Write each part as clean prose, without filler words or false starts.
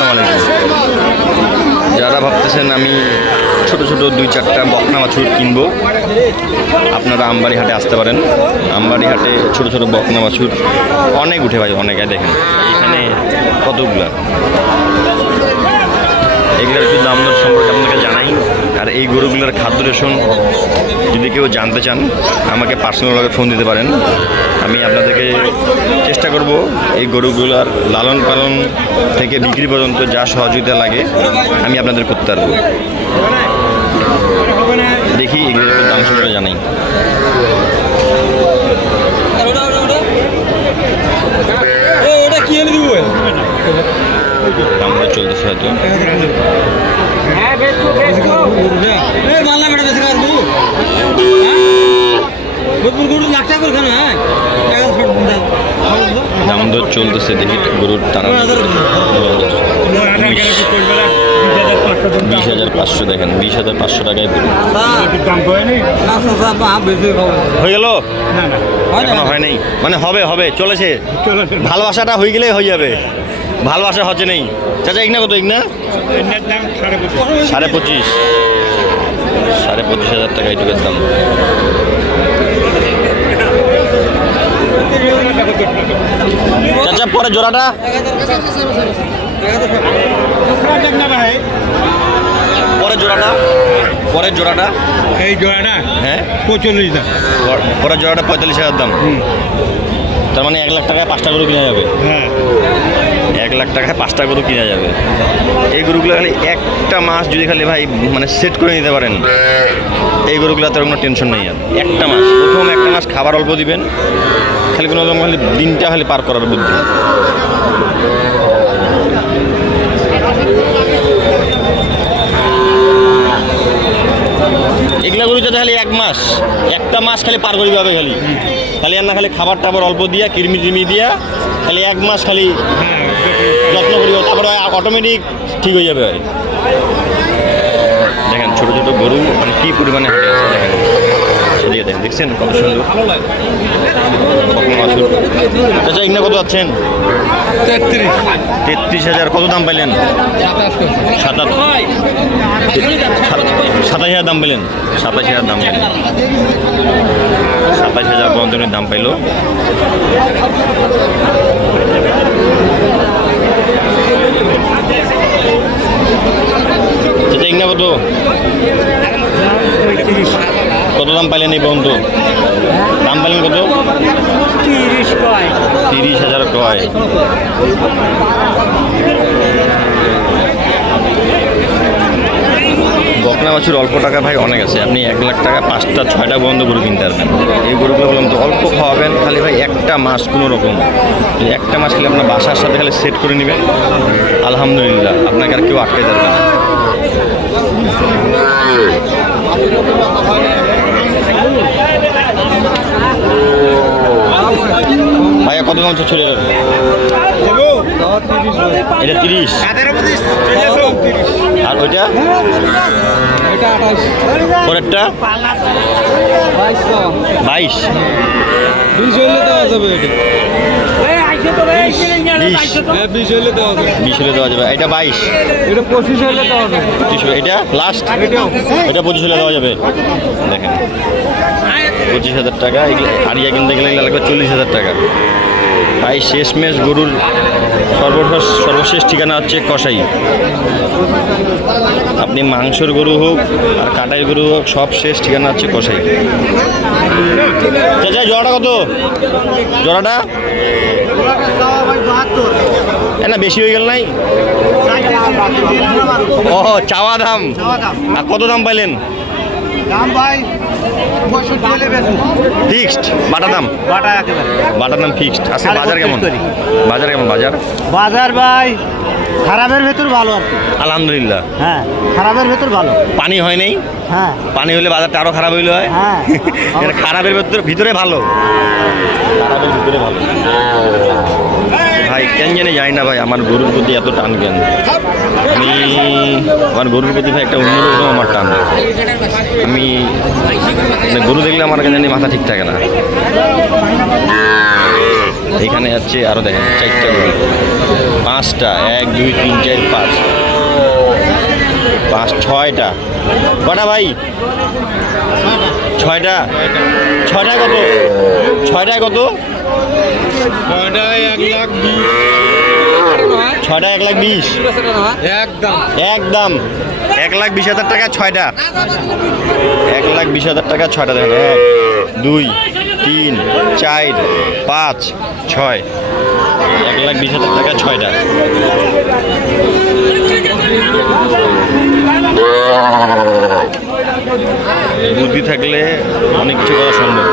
আসসালামু আলাইকুম। যারা ভাবতেছেন আমি ছোট ছোট 2-4টা বকনা বাছুর কিনবো, আপনারা আমবাড়ি হাটে আসতে পারেন। আমবাড়ি হাটে ছোট ছোট বকনা বাছুর অনেক উঠে ভাই, অনেক। দেখেন এখানে কতগুলা। এগুলোর একটু দাম দর সম্পর্কে আপনাকে জানাই। আর এই গরুগুলোর খাদ্য রেশন যদি কেউ জানতে চান আমাকে পার্সোনালভাবে ফোন দিতে পারেন। আমি আপনাদেরকে চেষ্টা করব এই গরুগুলার লালন পালন থেকে বিক্রি পর্যন্ত যা সহযোগিতা লাগে আমি আপনাদের করতে পারবো। দেখি এগুলোর একটু দাম সম্পর্কে জানাই। দামটা চলতেছে হয়তো। দাম দর চলতেছে, দেখি গরুর টানা 20,500 দেখেন, 20,500 টাকায় গরু হয়ে গেল। এখনো হয় নাই, মানে হবে হবে চলেছে। ভালোবাসাটা হয়ে গেলেই হয়ে যাবে, ভালোবাসা হচ্ছে নেই। চাচা ইগনা কত? ইগনা 25,500, 25,500 টাকা এইটুকের দাম। চাচা পরে জোড়াটা পরের জোড়াটা এই জোড়াটা হ্যাঁ 45 দাম। পরের জোড়াটা 45,000 দাম। তার মানে 1 লাখ টাকায় 5টা গরু কিনা যাবে। হ্যাঁ 1 লাখ টাকায় 5টা গরু কিনা যাবে। এই গরুগুলো খালি একটা মাস যদি খালি ভাই মানে সেট করে নিতে পারেন, এই গরুগুলোতে কোনো টেনশন নেই। আর একটা মাস, প্রথম একটা মাস খাবার অল্প দিবেন, খালি কোনো রকম খালি দিনটা খালি পার করার বুদ্ধি। এগুলা গরু যাতে খালি একটা মাস খালি পার করি যাবে, খালি খালি আর না খালি খাবার টাবার অল্প দিয়া কিরমি টিরমি দিয়া খালি 1 মাস খালি যত্ন করি, তারপরে অটোমেটিক ঠিক হয়ে যাবে। দেখেন ছোটো ছোটো গরু মানে কী পরিমাণে হাটে আছে। দেখেন দিয়ে দেখেন, দেখছেন কত সুন্দর বাছুর। চাচা ইগনা কত যাচ্ছেন? 33,000। কত দাম পাইলেন? 27,000 দাম পেলেন। 27,000 দাম পেলেন। 27,000 পর্যন্ত দাম পাইল। চাচা ইগনা কত? কত দাম পাইলেন এই পর্যন্ত? দাম পাইলেন কত? 30,000 কয়। বকনা বাছুর অল্প টাকা ভাই অনেক আছে। আপনি 1 লাখ টাকা 5টা 6টা পর্যন্ত গরু কিনতে পারবেন। এই গরুগুলো বললাম তো অল্প খাওয়াবেন, খালি ভাই একটা মাস কোনো রকম, একটা মাস খালি আপনার বাসার সাথে খালি সেট করে নেবেন, আলহামদুলিল্লাহ আপনাকে আর কেউ আটকে যাবে না। ভাইয়া কত দাম চলে গেল? এটা 30। আর ওইটা পরেরটা 22। 20 হলে দেওয়া যাবে। 20 হলে দেওয়া যাবে। এটা 22। এটা 25 হলে দেওয়া যাবে। 25। এটা লাস্ট, এটা 25 হলে দেওয়া যাবে। দেখেন 25,000 টাকা। আরিয়া কিনতে গেলে লাগবে 40,000 টাকা। ভাই শেষমেশ গরুর সর্বশেষ ঠিকানা হচ্ছে কসাই। আপনি মাংসের গরু হোক আর কাটাই গরু হোক, সব শেষ ঠিকানা হচ্ছে কসাই। চাচা জোড়াটা কত? জোড়াটা না বেশি হয়ে গেল নাই? ও চাওয়া দাম। আর কত দাম পাইলেন? ফিক্সড বাটা দাম? বাটার দাম ফিক্সড। আজকে বাজার কেমন? বাজার ভাই খারাপের ভেতর ভালো আর কি। আলহামদুলিল্লাহ। হ্যাঁ খারাপের ভেতর ভালো। পানি হয় নাই? হ্যাঁ পানি হলে বাজারটা আরো খারাপ হইলে হয়। হ্যাঁ খারাপের ভিতরে ভালো, খারাপের ভিতরে ভালো। ভাই কেন জানি যাই না ভাই, আমার গরুর প্রতি এত টান কেন? আমার গরুর প্রতি ভাই একটা অন্যরকম আমার টান। আমি গরু দেখলে আমার কেন জানি মাথা ঠিক থাকে না। এখানে যাচ্ছে আরো দেখেন 4টা গরু, 5টা 1 2 3 4 5 5 6টা কটা ভাই 6টা 6টা কত 6টা কত কয়টায় 1,20,000 6টা 1,20,000 একদম একদম 1,20,000 টাকা 6টা 1,20,000 টাকা 6টা দেখেন 1 2 3 4 5 6 1,20,000 টাকা 6টা বুদ্ধি থাকলে অনেক কিছু করা সম্ভব।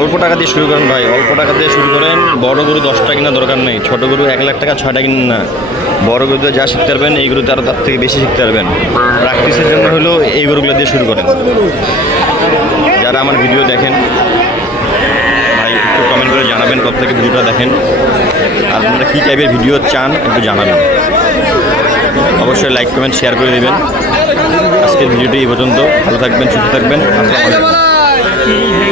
অল্প টাকা দিয়ে শুরু করেন ভাই, অল্প টাকা দিয়ে শুরু করেন। বড় গরু 10টা কিনা দরকার নেই, ছোট গরু 1,00,000 টাকা 6টা কিনেন না। বড় গরুতে যা শিখতে পারবেন এই গরুতে আরও তার থেকে বেশি শিখতে পারবেন। প্র্যাকটিসের জন্য হলেও এই গরুগুলো দিয়ে শুরু করেন। যারা আমার ভিডিও দেখেন ভাই একটু কমেন্ট করে জানাবেন কত থেকে ভিডিওটা দেখেন, আর আপনারা কী টাইপের ভিডিও চান একটু জানাবেন। অবশ্যই লাইক কমেন্ট শেয়ার করে দেবেন। আজকের ভিডিওটি এই পর্যন্ত। ভালো থাকবেন, সুস্থ থাকবেন। আসসালামু আলাইকুম।